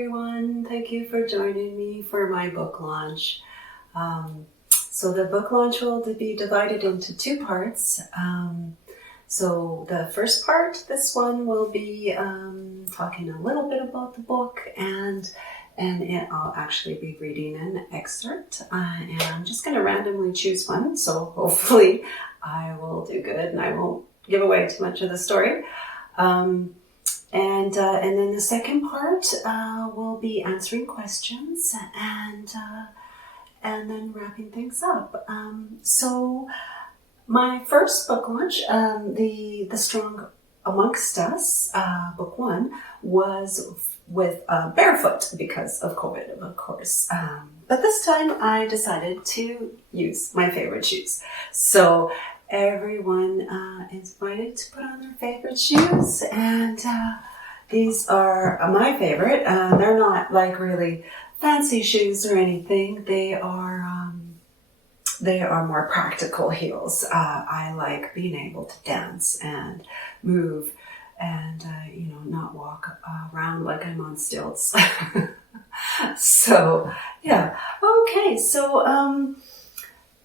everyone. Thank you for joining me for my book launch. So the book launch will be divided into two parts. So the first part, this one will be talking a little bit about the book, and I'll actually be reading an excerpt, and I'm just going to randomly choose one, so hopefully I will do good and I won't give away too much of the story. And then the second part will be answering questions and then wrapping things up. So my first book launch, the Strong Amongst Us, book one, was with barefoot because of COVID, of course. But this time I decided to use my favorite shoes. So everyone is invited to put on their favorite shoes, and these are my favorite. They're not like really fancy shoes or anything. They are more practical heels. I like being able to dance and move and not walk around like I'm on stilts. So yeah, okay.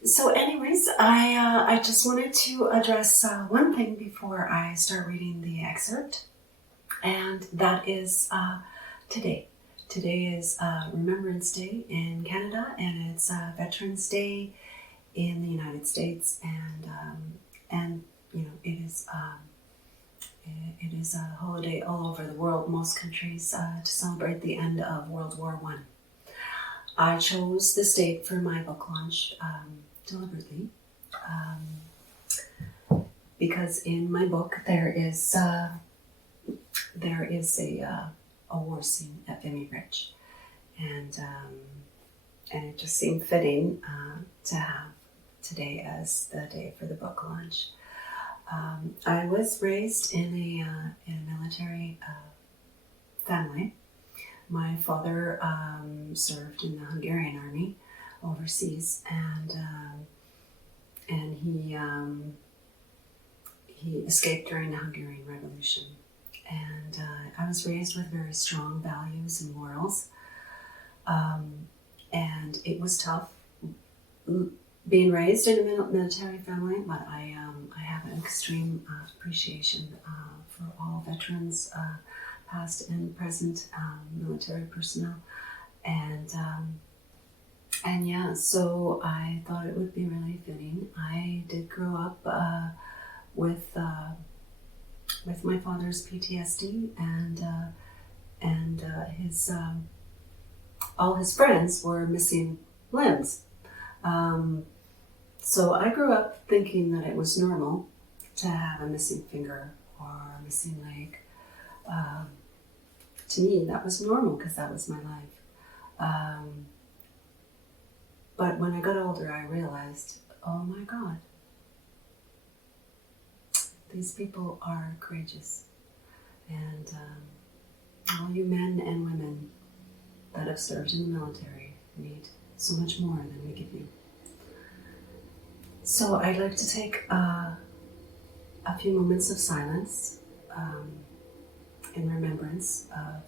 So anyways, I just wanted to address one thing before I start reading the excerpt, and that is today. Today is Remembrance Day in Canada, and it's Veterans Day in the United States, and it is a holiday all over the world, most countries, to celebrate the end of World War I. I chose this date for my book launch deliberately, because in my book there is a war scene at Vimy Ridge, and it just seemed fitting to have today as the day for the book launch. I was raised in a military family. My father served in the Hungarian army overseas, and he escaped during the Hungarian Revolution. And I was raised with very strong values and morals, and it was tough being raised in a military family, but I have an extreme appreciation for all veterans, past and present military personnel, and yeah, so I thought it would be really fitting. I did grow up with my father's PTSD, and his all his friends were missing limbs. So I grew up thinking that it was normal to have a missing finger or a missing leg. To me, that was normal because that was my life. But when I got older, I realized, oh my God, these people are courageous. And all you men and women that have served in the military need so much more than we give you. So I'd like to take a few moments of silence in remembrance of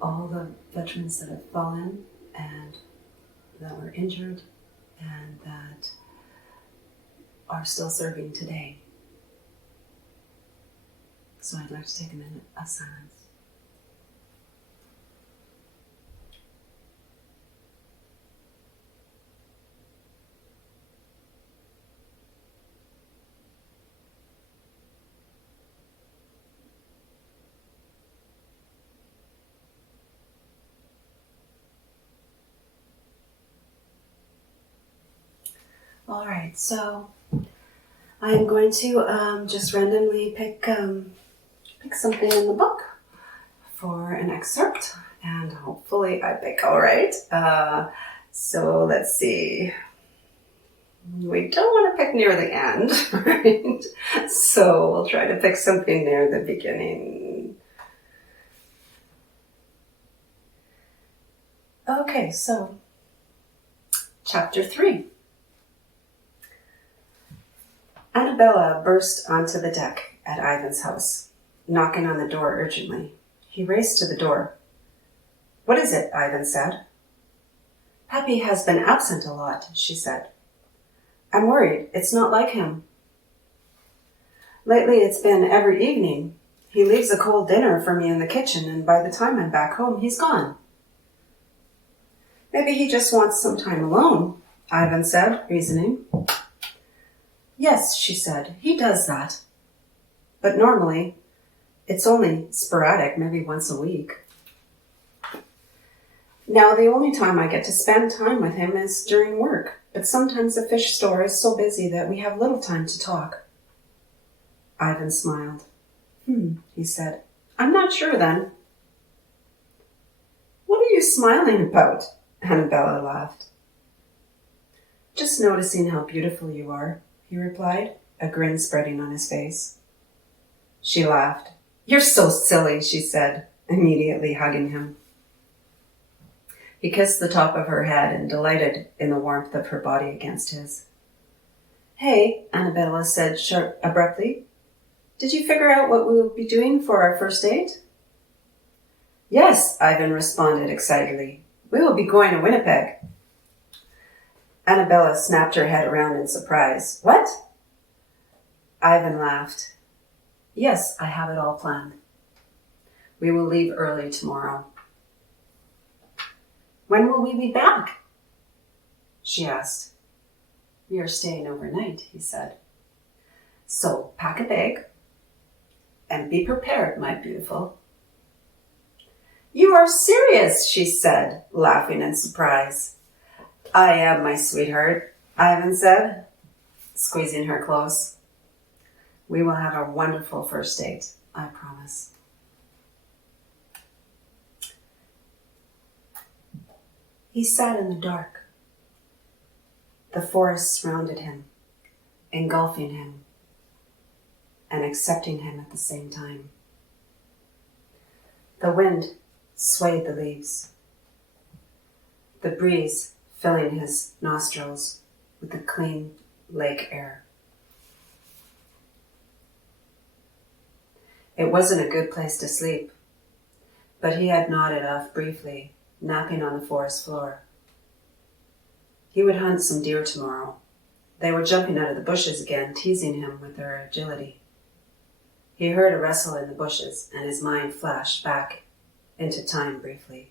all the veterans that have fallen and that were injured and that are still serving today. So I'd like to take a minute of silence. All right, so I'm going to just randomly pick something in the book for an excerpt, and hopefully I pick all right. So let's see. We don't want to pick near the end, right? So we'll try to pick something near the beginning. Okay, so chapter 3. Annabella burst onto the deck at Ivan's house, knocking on the door urgently. He raced to the door. What is it? Ivan said. Pappy has been absent a lot, she said. I'm worried. It's not like him. Lately it's been every evening. He leaves a cold dinner for me in the kitchen, and by the time I'm back home, he's gone. Maybe he just wants some time alone, Ivan said, reasoning. Yes, she said, he does that. But normally, it's only sporadic, maybe once a week. Now, the only time I get to spend time with him is during work, but sometimes the fish store is so busy that we have little time to talk. Ivan smiled. He said. I'm not sure then. What are you smiling about? Annabella laughed. Just noticing how beautiful you are, he replied, a grin spreading on his face. She laughed. You're so silly, she said, immediately hugging him. He kissed the top of her head and delighted in the warmth of her body against his. Hey, Annabella said abruptly. Did you figure out what we will be doing for our first date? Yes, Ivan responded excitedly. We will be going to Winnipeg. Annabella snapped her head around in surprise. What? Ivan laughed. Yes, I have it all planned. We will leave early tomorrow. When will we be back? She asked. We are staying overnight, he said. So pack a bag and be prepared, my beautiful. You are serious, she said, laughing in surprise. I am, my sweetheart, Ivan said, squeezing her close. We will have a wonderful first date, I promise. He sat in the dark. The forest surrounded him, engulfing him, and accepting him at the same time. The wind swayed the leaves, the breeze filling his nostrils with the clean lake air. It wasn't a good place to sleep, but he had nodded off briefly, napping on the forest floor. He would hunt some deer tomorrow. They were jumping out of the bushes again, teasing him with their agility. He heard a rustle in the bushes, and his mind flashed back into time briefly.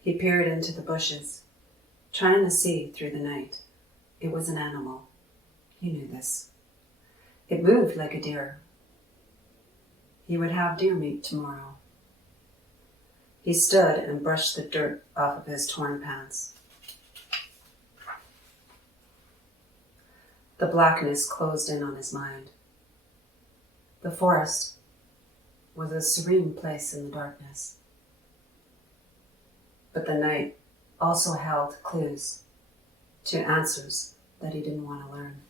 He peered into the bushes, trying to see through the night. It was an animal. He knew this. It moved like a deer. He would have deer meat tomorrow. He stood and brushed the dirt off of his torn pants. The blackness closed in on his mind. The forest was a serene place in the darkness. But the night also held clues to answers that he didn't want to learn.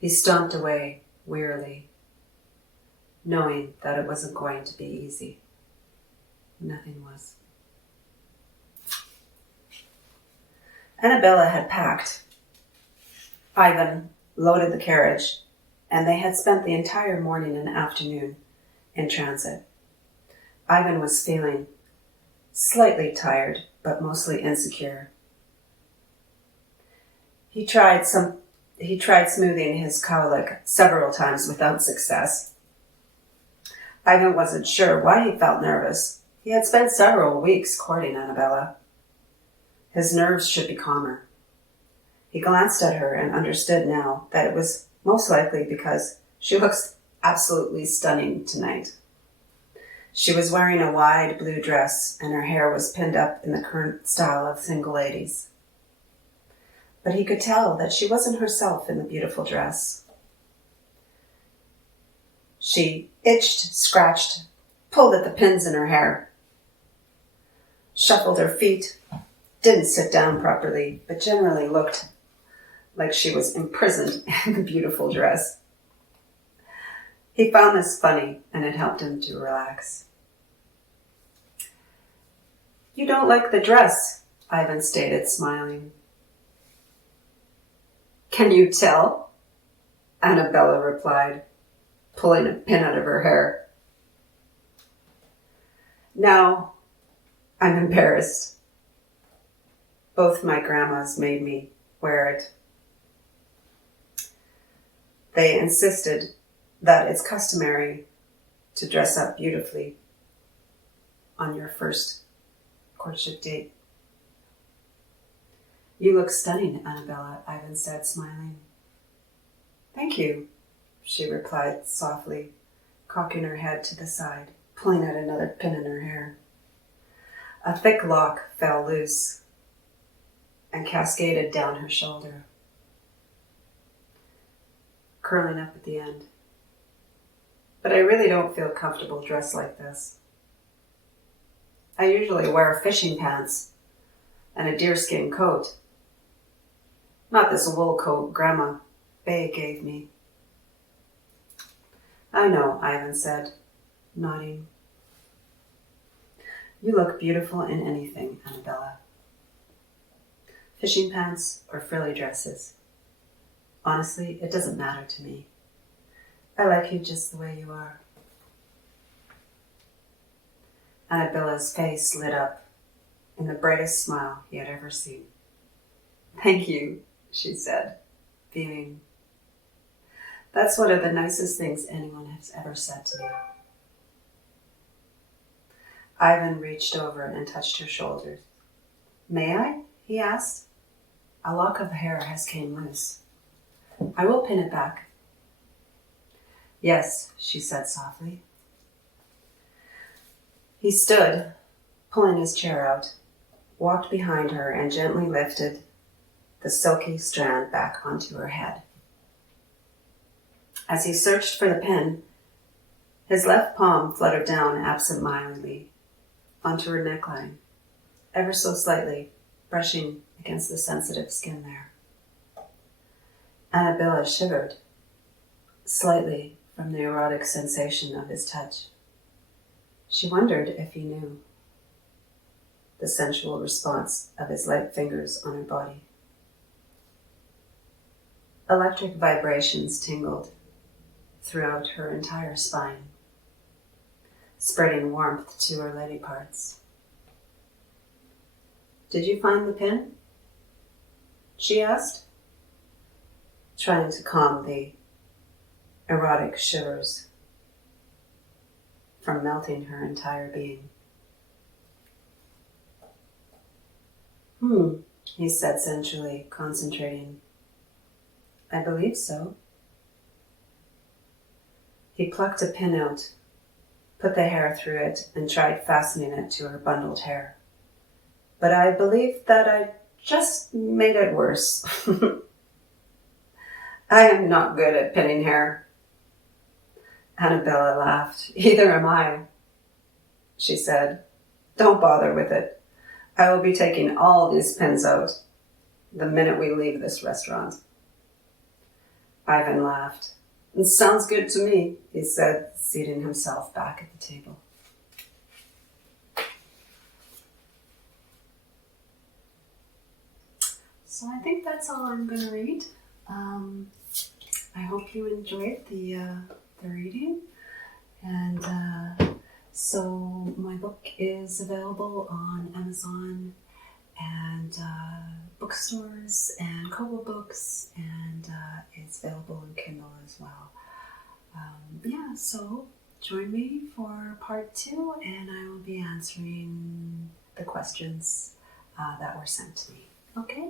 He stomped away wearily, knowing that it wasn't going to be easy. Nothing was. Annabella had packed. Ivan loaded the carriage, and they had spent the entire morning and afternoon in transit. Ivan was feeling slightly tired, but mostly insecure. He tried smoothing his cowlick several times without success. Ivan wasn't sure why he felt nervous. He had spent several weeks courting Annabella. His nerves should be calmer. He glanced at her and understood now that it was most likely because she looks absolutely stunning tonight. She was wearing a wide blue dress, and her hair was pinned up in the current style of single ladies. But he could tell that she wasn't herself in the beautiful dress. She itched, scratched, pulled at the pins in her hair, shuffled her feet, didn't sit down properly, but generally looked like she was imprisoned in the beautiful dress. He found this funny, and it helped him to relax. You don't like the dress, Ivan stated, smiling. Can you tell? Annabella replied, pulling a pin out of her hair. Now I'm embarrassed. Both my grandmas made me wear it. They insisted that it's customary to dress up beautifully on your first courtship date. You look stunning, Annabella, Ivan said, smiling. Thank you, she replied softly, cocking her head to the side, pulling out another pin in her hair. A thick lock fell loose and cascaded down her shoulder, curling up at the end. But I really don't feel comfortable dressed like this. I usually wear fishing pants and a deerskin coat. Not this wool coat Grandma Bay gave me. I know, Ivan said, nodding. You look beautiful in anything, Annabella. Fishing pants or frilly dresses. Honestly, it doesn't matter to me. I like you just the way you are. Annabella's face lit up in the brightest smile he had ever seen. Thank you, she said, beaming. That's one of the nicest things anyone has ever said to me. Ivan reached over and touched her shoulders. May I? He asked. A lock of hair has came loose. I will pin it back. Yes, she said softly. He stood, pulling his chair out, walked behind her and gently lifted the silky strand back onto her head. As he searched for the pin, his left palm fluttered down absent-mindedly onto her neckline, ever so slightly, brushing against the sensitive skin there. Annabella shivered slightly from the erotic sensation of his touch. She wondered if he knew the sensual response of his light fingers on her body. Electric vibrations tingled throughout her entire spine, spreading warmth to her lady parts. Did you find the pin? She asked, trying to calm the erotic shivers from melting her entire being. He said sensually, concentrating. I believe so. He plucked a pin out, put the hair through it, and tried fastening it to her bundled hair. But I believe that I just made it worse. I am not good at pinning hair. Annabella laughed. Either am I, she said. Don't bother with it. I will be taking all these pins out the minute we leave this restaurant. Ivan laughed. It sounds good to me, he said, seating himself back at the table. So I think that's all I'm going to read. I hope you enjoyed the reading. And so my book is available on Amazon and bookstores and Kobo Books, and it's available in Kindle as well. So join me for part 2, and I will be answering the questions that were sent to me. Okay?